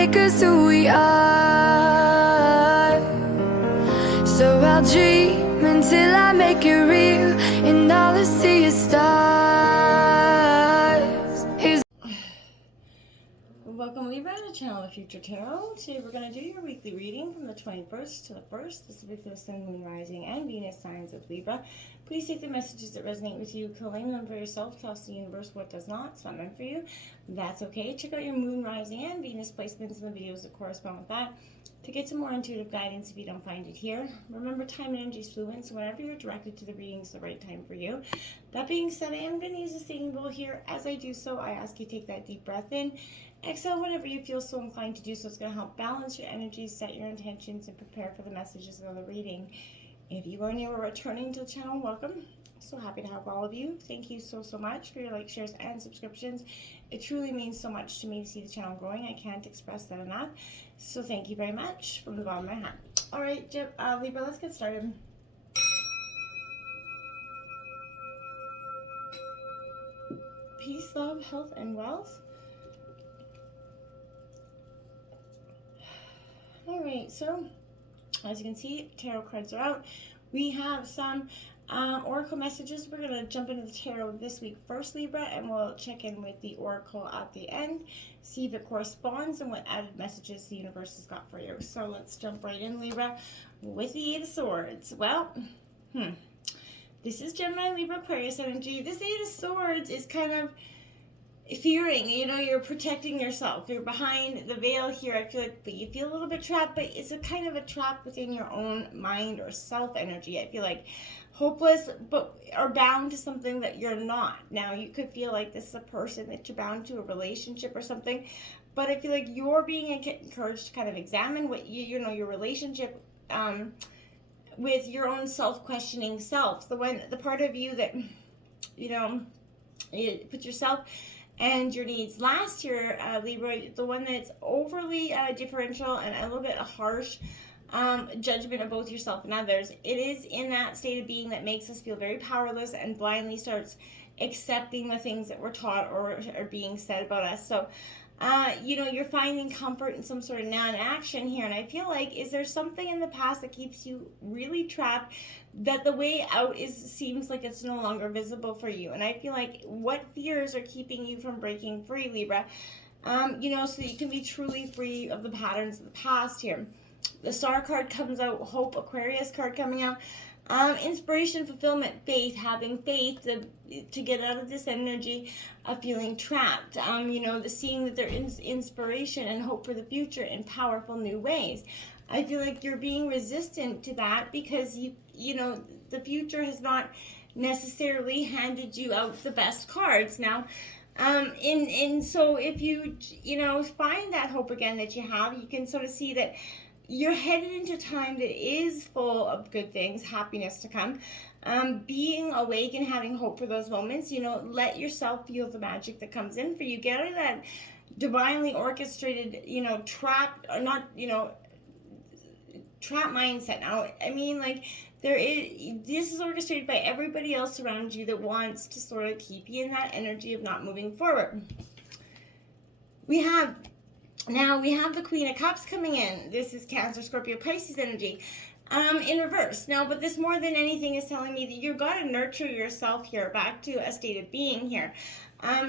make us who we are. So I'll dream until I make it real, and all I see is stars. Welcome, Libra, to Channel of Future Tarot. Today we're going to do your weekly reading from the 21st to the 1st. This will be for the Sun, Moon, Rising, and Venus signs of Libra. Please take the messages that resonate with you, claim them for yourself, toss the universe what does not. It's not meant for you. That's okay. Check out your Moon, Rising, and Venus placements in the videos that correspond with that to get some more intuitive guidance if you don't find it here. Remember, time and energy is fluid, so whenever you're directed to the reading is the right time for you. That being said, I am going to use a singing bowl here. As I do so, I ask you to take that deep breath in. Exhale whenever you feel so inclined to do so. It's going to help balance your energies, set your intentions, and prepare for the messages of the reading. If you are new or returning to the channel, welcome. So happy to have all of you. Thank you so much for your likes, shares, and subscriptions. It truly means so much to me to see the channel growing. I can't express that enough. So thank you very much from the bottom of my heart. All right, Libra, let's get started. Peace, love, health, and wealth. All right, so as you can see, tarot cards are out. We have some oracle messages. We're going to jump into the tarot this week first, Libra, and we'll check in with the oracle at the end, see if it corresponds and what added messages the universe has got for you. So let's jump right in, Libra, with the Eight of Swords. Well, this is Gemini, Libra, Aquarius energy. This Eight of Swords is kind of fearing, you're protecting yourself. You're behind the veil here, I feel like, but you feel a little bit trapped, but it's a kind of a trap within your own mind or self energy. I feel like hopeless, but are bound to something that you're not. Now, you could feel like this is a person that you're bound to, a relationship or something, but I feel like you're being encouraged to kind of examine what your relationship with your own self-questioning self, the part of you that, you put yourself and your needs last here, Libra, the one that's overly differential and a little bit harsh judgment of both yourself and others. It is in that state of being that makes us feel very powerless and blindly starts accepting the things that we're taught or are being said about us. So, you're finding comfort in some sort of non-action here. And I feel like, is there something in the past that keeps you really trapped, that the way out seems like it's no longer visible for you? And I feel like, what fears are keeping you from breaking free, Libra? So that you can be truly free of the patterns of the past here. The Star card comes out, Hope, Aquarius card coming out. Inspiration, fulfillment, faith, having faith to get out of this energy of feeling trapped. The seeing that there is inspiration and hope for the future in powerful new ways. I feel like you're being resistant to that because the future has not necessarily handed you out the best cards. Now, so if you find that hope again that you have, you can sort of see that you're headed into time that is full of good things, happiness to come. Being awake and having hope for those moments, let yourself feel the magic that comes in for you. Get out of that divinely orchestrated, trap, or not, trap mindset. Now, I mean, like, this is orchestrated by everybody else around you that wants to sort of keep you in that energy of not moving forward. We have the Queen of Cups coming in. This is Cancer, Scorpio, Pisces energy in reverse. Now, but this more than anything is telling me that you've got to nurture yourself here, back to a state of being here.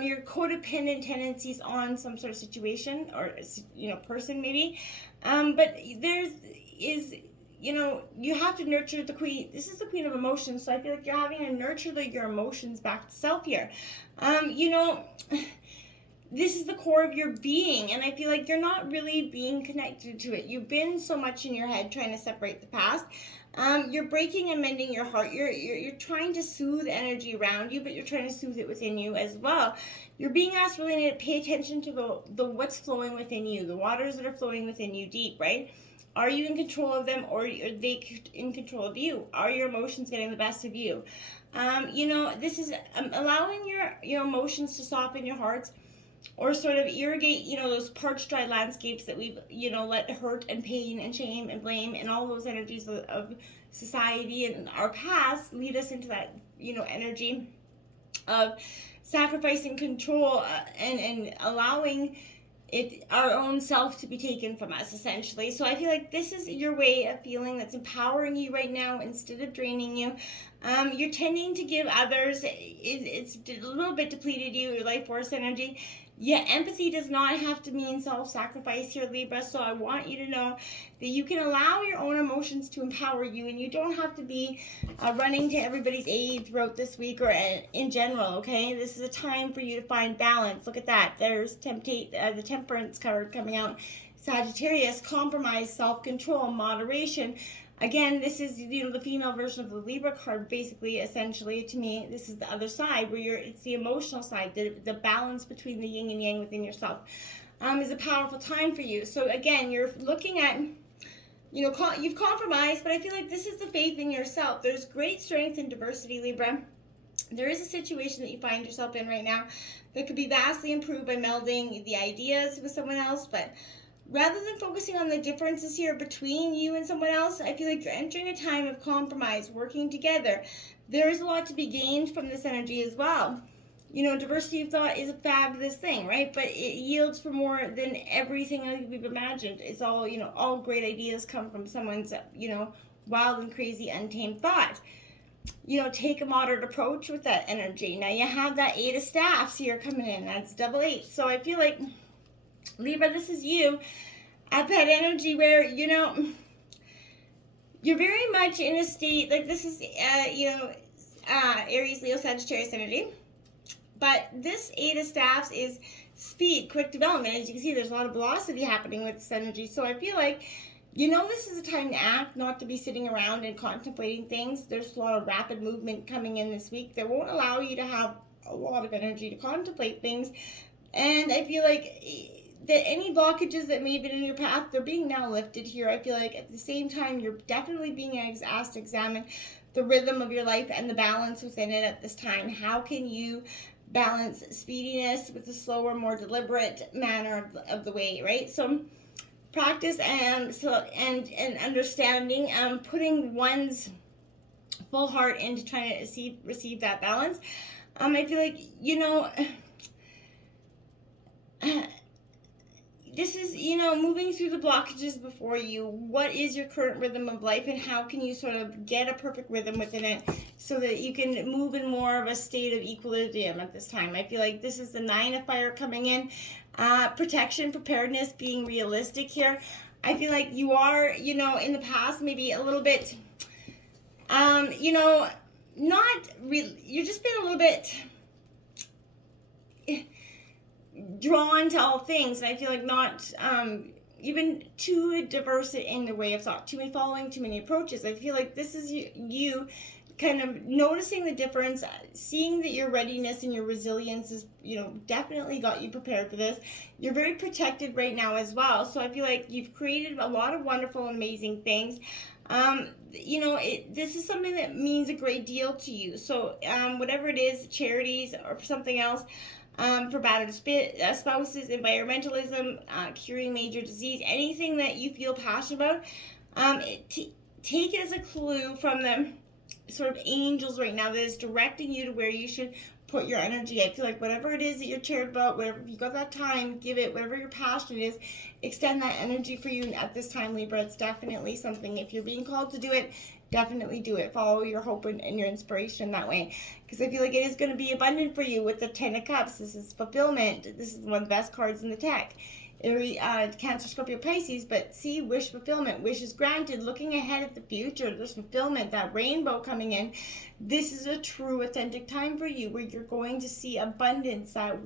Your codependent tendencies on some sort of situation or, person maybe. But you have to nurture the Queen. This is the Queen of Emotions, so I feel like you're having to nurture your emotions back to self here. This is the core of your being, and I feel like you're not really being connected to it. You've been so much in your head trying to separate the past. You're breaking and mending your heart. You're trying to soothe energy around you, but you're trying to soothe it within you as well. You're being asked really to pay attention to the what's flowing within you, the waters that are flowing within you deep, right? Are you in control of them, or are they in control of you? Are your emotions getting the best of you? This is allowing your emotions to soften your hearts, or sort of irrigate, those parched, dry landscapes that we've, let hurt and pain and shame and blame and all those energies of society and our past lead us into that, energy of sacrificing control and allowing our own self to be taken from us, essentially. So I feel like this is your way of feeling that's empowering you right now instead of draining you. You're tending to give others, it's a little bit depleted you, your life force energy. Yeah, empathy does not have to mean self-sacrifice here, Libra. So I want you to know that you can allow your own emotions to empower you, and you don't have to be running to everybody's aid throughout this week or in general, okay? This is a time for you to find balance. Look at that. There's the temperance card coming out. Sagittarius, compromise, self-control, moderation. Again, this is, the female version of the Libra card, basically, essentially, to me. This is the other side, where it's the emotional side, the balance between the yin and yang within yourself, is a powerful time for you. So, again, you're looking at, you've compromised, but I feel like this is the faith in yourself. There's great strength in diversity, Libra. There is a situation that you find yourself in right now that could be vastly improved by melding the ideas with someone else, but rather than focusing on the differences here between you and someone else, I feel like you're entering a time of compromise, working together. There is a lot to be gained from this energy as well. Diversity of thought is a fabulous thing, right? But it yields for more than everything we've imagined. It's all, all great ideas come from someone's, wild and crazy, untamed thought. Take a moderate approach with that energy. Now you have that 8 of staffs here coming in. That's double 8. So I feel like, Libra, this is you at that energy where, you're very much in a state, like this is, Aries, Leo, Sagittarius energy. But this 8 of staffs is speed, quick development. As you can see, there's a lot of velocity happening with this energy. So I feel like, this is a time to act, not to be sitting around and contemplating things. There's a lot of rapid movement coming in this week that won't allow you to have a lot of energy to contemplate things. And I feel like that any blockages that may have been in your path, they're being now lifted here. I feel like at the same time, you're definitely being asked to examine the rhythm of your life and the balance within it at this time. How can you balance speediness with the slower, more deliberate manner of the way, right? So practice and understanding, putting one's full heart into trying to receive that balance. I feel like, this is, moving through the blockages before you. What is your current rhythm of life, and how can you sort of get a perfect rhythm within it so that you can move in more of a state of equilibrium at this time? I feel like this is the 9 of fire coming in. Protection, preparedness, being realistic here. I feel like you are, in the past, maybe a little bit, not really, you've just been a little bit drawn to all things, and I feel like not you've been too diverse in the way of thought, too many following, too many approaches. I feel like this is you kind of noticing the difference, seeing that your readiness and your resilience is, definitely got you prepared for this. You're very protected right now as well, so I feel like you've created a lot of wonderful and amazing things. This is something that means a great deal to you. So whatever it is, charities or something else, for battered spouses, environmentalism, curing major disease, anything that you feel passionate about, take it as a clue from the sort of angels right now that is directing you to where you should put your energy. I feel like whatever it is that you're cared about, whatever, if you got that time, give it, whatever your passion is, extend that energy for you at this time, Libra. It's definitely something, if you're being called to do it, definitely do it. Follow your hope and your inspiration that way, because I feel like it is going to be abundant for you with the 10 of Cups. This is fulfillment. This is one of the best cards in the deck. Cancer, Scorpio, Pisces, but see, wish fulfillment. Wish is granted. Looking ahead at the future, there's fulfillment, that rainbow coming in. This is a true, authentic time for you where you're going to see abundance, that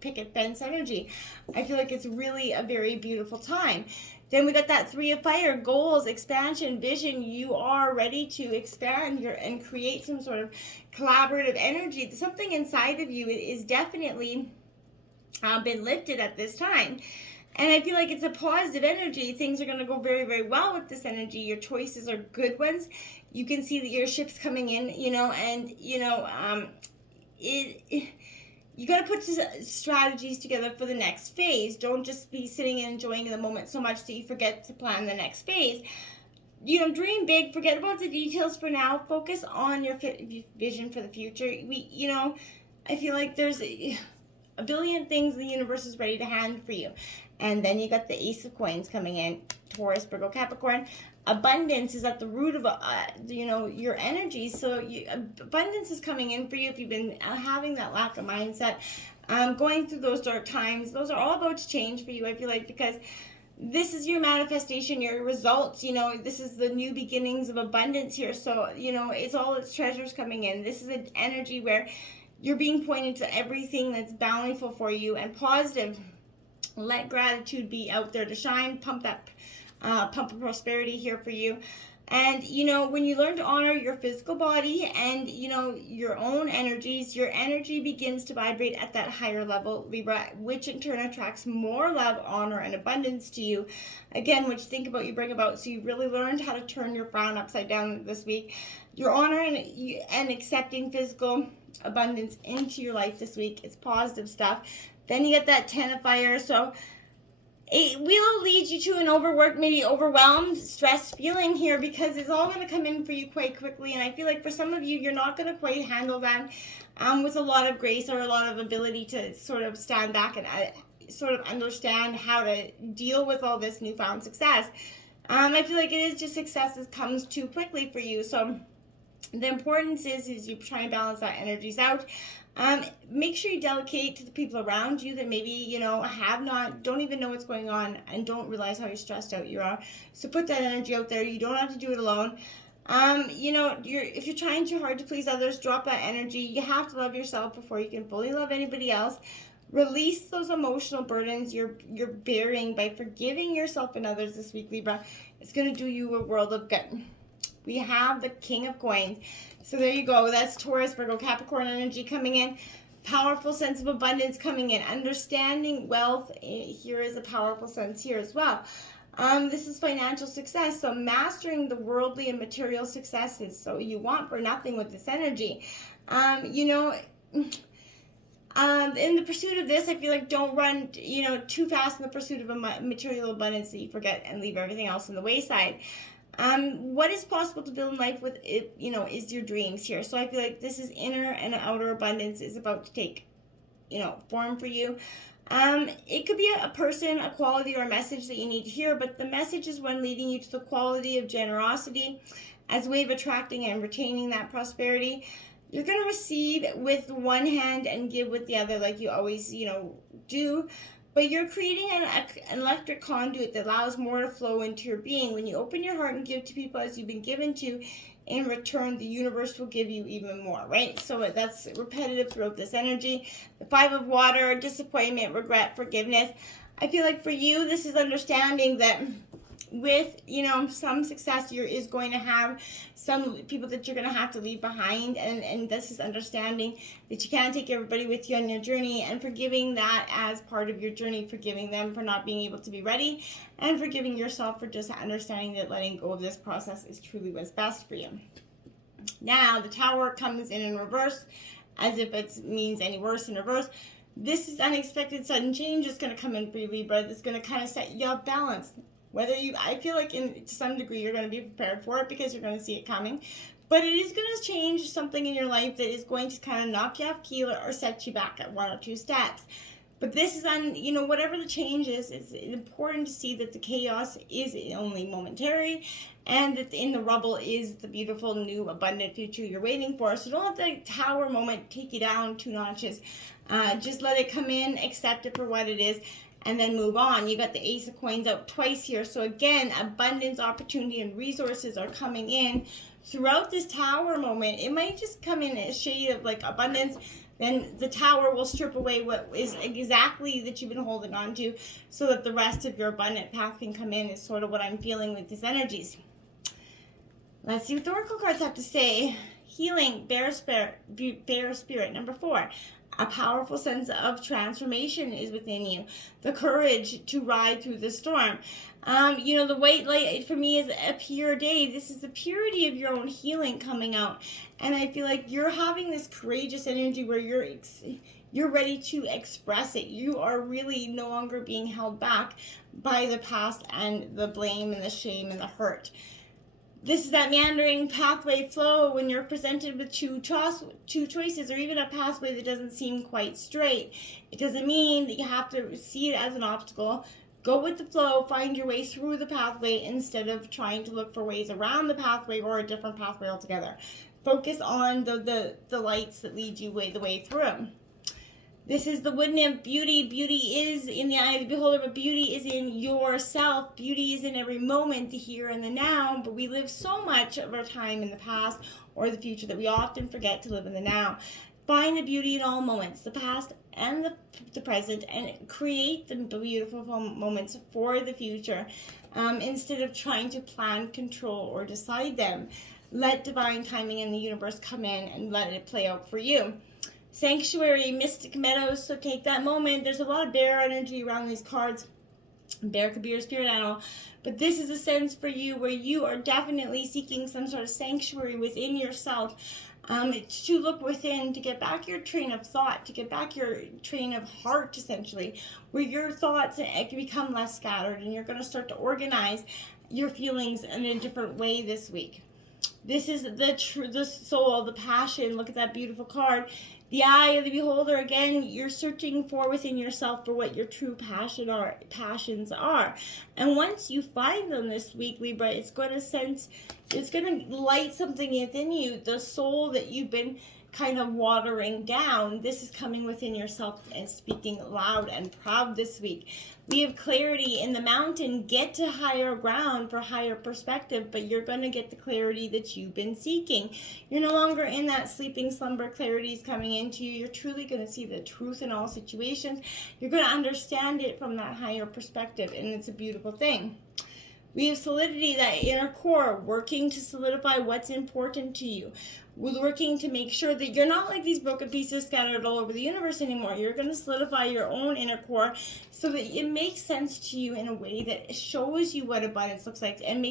picket fence energy. I feel like it's really a very beautiful time. Then we got that 3 of fire, goals, expansion, vision. You are ready to expand and create some sort of collaborative energy. Something inside of you is definitely been lifted at this time. And I feel like it's a positive energy. Things are going to go very, very well with this energy. Your choices are good ones. You can see that your ship's coming in, and, you got to put strategies together for the next phase. Don't just be sitting and enjoying the moment so much that you forget to plan the next phase. Dream big. Forget about the details for now. Focus on your vision for the future. I feel like there's a billion things the universe is ready to hand for you. And then you got the Ace of Coins coming in, Taurus, Virgo, Capricorn. Abundance is at the root of your energy. So abundance is coming in for you if you've been having that lack of mindset, going through those dark times. Those are all about to change for you, I feel like, because this is your manifestation, your results. This is the new beginnings of abundance here. So it's all its treasures coming in. This is an energy where you're being pointed to everything that's bountiful for you and positive. Let gratitude be out there to shine. Pump of prosperity here for you. And when you learn to honor your physical body and your own energies, your energy begins to vibrate at that higher level, Libra, which in turn attracts more love, honor, and abundance to you. Again, what you think about, you bring about. So you really learned how to turn your frown upside down this week. Your honor and accepting physical abundance into your life this week. It's positive stuff. Then you get that 10 of fire. So it will lead you to an overworked, maybe overwhelmed, stressed feeling here, because it's all going to come in for you quite quickly. And I feel like for some of you, you're not going to quite handle that with a lot of grace or a lot of ability to sort of stand back and sort of understand how to deal with all this newfound success. I feel like it is just success that comes too quickly for you. So the importance is you try and balance that energies out. Make sure you delegate to the people around you that maybe, don't even know what's going on and don't realize how you're stressed out you are. So put that energy out there. You don't have to do it alone. If you're trying too hard to please others, drop that energy. You have to love yourself before you can fully love anybody else. Release those emotional burdens you're bearing by forgiving yourself and others this week, Libra. It's going to do you a world of good. We have the King of Coins. So there you go. That's Taurus, Virgo, Capricorn energy coming in. Powerful sense of abundance coming in. Understanding wealth. Here is a powerful sense here as well. This is financial success. So mastering the worldly and material successes. So you want for nothing with this energy. In the pursuit of this, I feel like don't run, too fast in the pursuit of a material abundance that you forget and leave everything else on the wayside. What is possible to build in life with it, is your dreams here. So I feel like this is inner and outer abundance is about to take, form for you. It could be a person, a quality, or a message that you need to hear, but the message is one leading you to the quality of generosity as a way of attracting and retaining that prosperity. You're going to receive with one hand and give with the other like you always, do. But you're creating an electric conduit that allows more to flow into your being. When you open your heart and give to people as you've been given to, in return, the universe will give you even more, right? So that's repetitive throughout this energy. The 5 of water, disappointment, regret, forgiveness. I feel like for you, this is understanding that with, some success, is going to have some people that you're going to have to leave behind. And this is understanding that you can't take everybody with you on your journey, and forgiving that as part of your journey, forgiving them for not being able to be ready, and forgiving yourself for just understanding that letting go of this process is truly what's best for you. Now, the Tower comes in reverse, as if it means any worse in reverse. This is unexpected sudden change is going to come in for you, Libra. It's going to kind of set you off balance. I feel like to some degree you're going to be prepared for it because you're going to see it coming. But it is going to change something in your life that is going to kind of knock you off keel or set you back at 1 or 2 steps. But this is whatever the change is, it's important to see that the chaos is only momentary, and that in the rubble is the beautiful, new, abundant future you're waiting for. So don't let the Tower moment take you down 2 notches. Just let it come in, accept it for what it is, and then move on. You got the Ace of Coins out twice here. So again, abundance, opportunity, and resources are coming in throughout this Tower moment. It might just come in a shade of like abundance. Then the Tower will strip away what is exactly that you've been holding on to, so that the rest of your abundant path can come in, is sort of what I'm feeling with these energies. Let's see what the Oracle cards have to say. Healing, Bear Spirit, number 4. A powerful sense of transformation is within you. The courage to ride through the storm. The white light for me is a pure day. This is the purity of your own healing coming out. And I feel like you're having this courageous energy where you're ready to express it. You are really no longer being held back by the past and the blame and the shame and the hurt. This is that meandering pathway flow when you're presented with two choices, or even a pathway that doesn't seem quite straight. It doesn't mean that you have to see it as an obstacle. Go with the flow, find your way through the pathway instead of trying to look for ways around the pathway or a different pathway altogether. Focus on the lights that lead you the way through. This is the wood nymph. Beauty is in the eye of the beholder, but beauty is in yourself. Beauty is in every moment, the here and the now, but we live so much of our time in the past or the future that we often forget to live in the now. Find the beauty in all moments, the past and the present, and create the beautiful moments for the future instead of trying to plan, control, or decide them. Let divine timing in the universe come in and let it play out for you. Sanctuary, Mystic Meadows, so take that moment. There's a lot of bear energy around these cards. Bear could be your spirit animal, but this is a sense for you where you are definitely seeking some sort of sanctuary within yourself. To look within, to get back your train of thought, to get back your train of heart, essentially, where your thoughts can become less scattered, and you're going to start to organize your feelings in a different way this week. This is the soul, the passion. Look at that beautiful card. The eye of the beholder. Again, you're searching for within yourself for what your true passions are. And once you find them this week, Libra, it's going to light something within you, the soul that you've been kind of watering down. This is coming within yourself and speaking loud and proud this week. We have clarity in the mountain. Get to higher ground for higher perspective, but you're going to get the clarity that you've been seeking. You're no longer in that sleeping slumber. Clarity is coming into you. You're truly going to see the truth in all situations. You're going to understand it from that higher perspective, and it's a beautiful thing. We have solidity, that inner core, working to solidify what's important to you. We're working to make sure that you're not like these broken pieces scattered all over the universe anymore. You're going to solidify your own inner core so that it makes sense to you in a way that shows you what abundance looks like and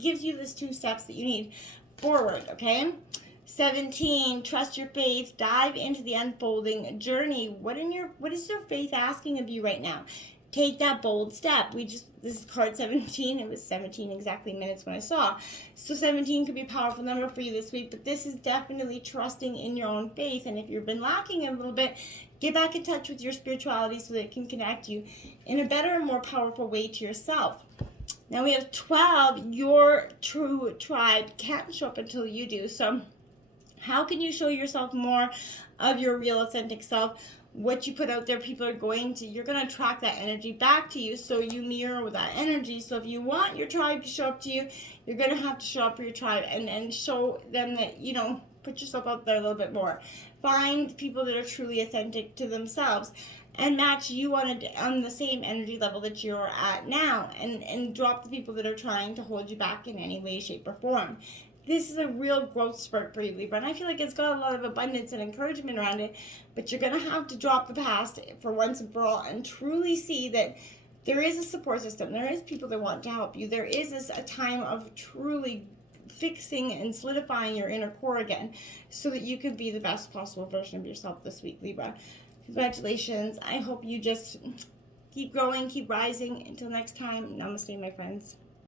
gives you these 2 steps that you need forward, okay? 17, trust your faith. Dive into the unfolding journey. What is your faith asking of you right now? Take that bold step. This is card 17. It was 17 exactly minutes when I saw. So 17 could be a powerful number for you this week, but this is definitely trusting in your own faith. And if you've been lacking a little bit, get back in touch with your spirituality so that it can connect you in a better and more powerful way to yourself. Now we have 12. Your true tribe can't show up until you do. So how can you show yourself more of your real authentic self? What you put out there, you're going to attract that energy back to you, so you mirror with that energy. So if you want your tribe to show up to you, you're going to have to show up for your tribe and show them that, put yourself out there a little bit more. Find people that are truly authentic to themselves and match you on the same energy level that you're at now, and drop the people that are trying to hold you back in any way, shape, or form. This is a real growth spurt for you, Libra, and I feel like it's got a lot of abundance and encouragement around it, but you're going to have to drop the past for once and for all and truly see that there is a support system. There is people that want to help you. There is a time of truly fixing and solidifying your inner core again so that you can be the best possible version of yourself this week, Libra. Congratulations. I hope you just keep growing, keep rising. Until next time, namaste, my friends.